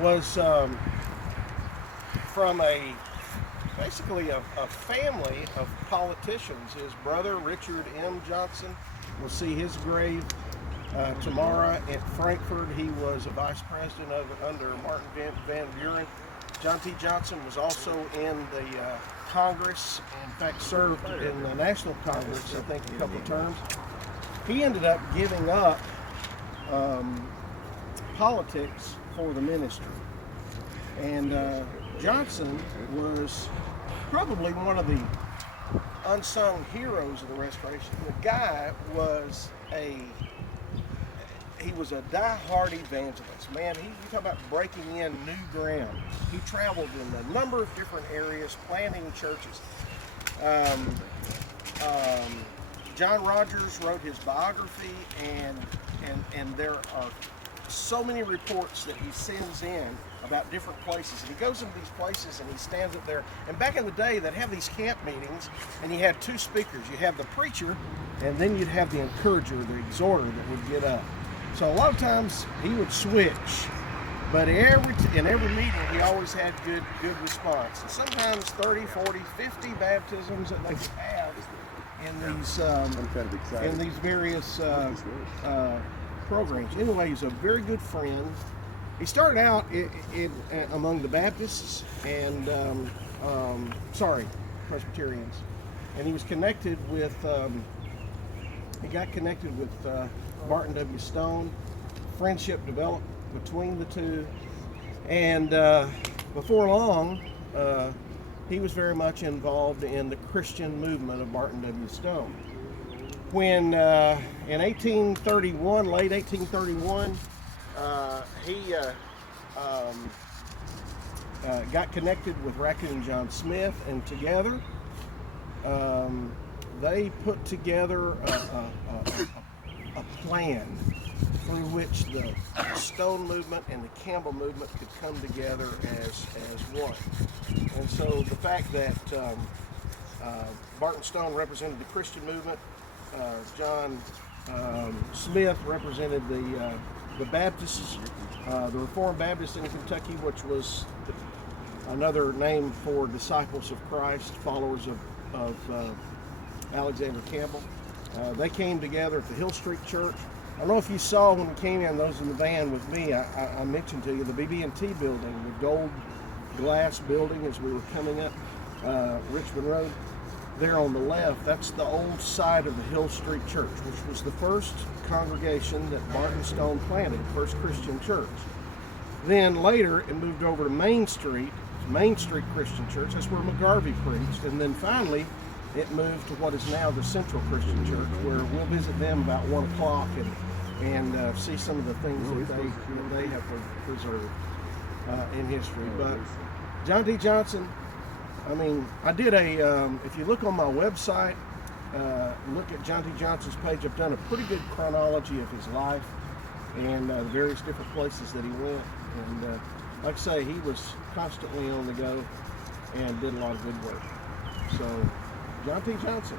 was from basically a family of politicians. His brother, Richard M. Johnson, we'll see his grave tomorrow at Frankfurt. He was a vice president under Martin Van Buren. John T. Johnson was also in the Congress, in fact served in the National Congress, I think, a couple of terms. He ended up giving up politics for the ministry. And Johnson was probably one of the unsung heroes of the Restoration. The guy was he was a die-hard evangelist. Man, you talk about breaking in new ground. He traveled in a number of different areas, planting churches. John Rogers wrote his biography, and there are so many reports that he sends in about different places. And he goes into these places and he stands up there. And back in the day, they'd have these camp meetings, and you had two speakers. You have the preacher, and then you'd have the encourager, the exhorter that would get up. So a lot of times he would switch, but in every meeting he always had good response. And sometimes 30, 40, 50 baptisms that they could have in these various programs. Anyway, he's a very good friend. He started out among the Baptists and Presbyterians, and he was connected with. He got connected with Barton W. Stone. Friendship developed between the two, and before long, he was very much involved in the Christian movement of Barton W. Stone. When in 1831, late 1831, he got connected with Raccoon John Smith, and together they put together a plan through which the Stone movement and the Campbell movement could come together as one. And so the fact that Barton Stone represented the Christian movement, John Smith represented the Baptists, the Reformed Baptists in Kentucky, which was another name for disciples of Christ, followers of Alexander Campbell. They came together at the Hill Street Church. I don't know if you saw when we came in, those in the van with me, I mentioned to you the BB&T building, the gold glass building as we were coming up Richmond Road. There on the left, that's the old site of the Hill Street Church, which was the first congregation that Barton Stone planted, first Christian church. Then later it moved over to Main Street Christian Church. That's where McGarvey preached. And then finally it moved to what is now the Central Christian Church, where we'll visit them about 1 o'clock and see some of the things that they have preserved in history. But John T. Johnson, I mean, I did if you look on my website, look at John T. Johnson's page, I've done a pretty good chronology of his life and the various different places that he went. And like I say, he was constantly on the go and did a lot of good work. So, John T. Johnson.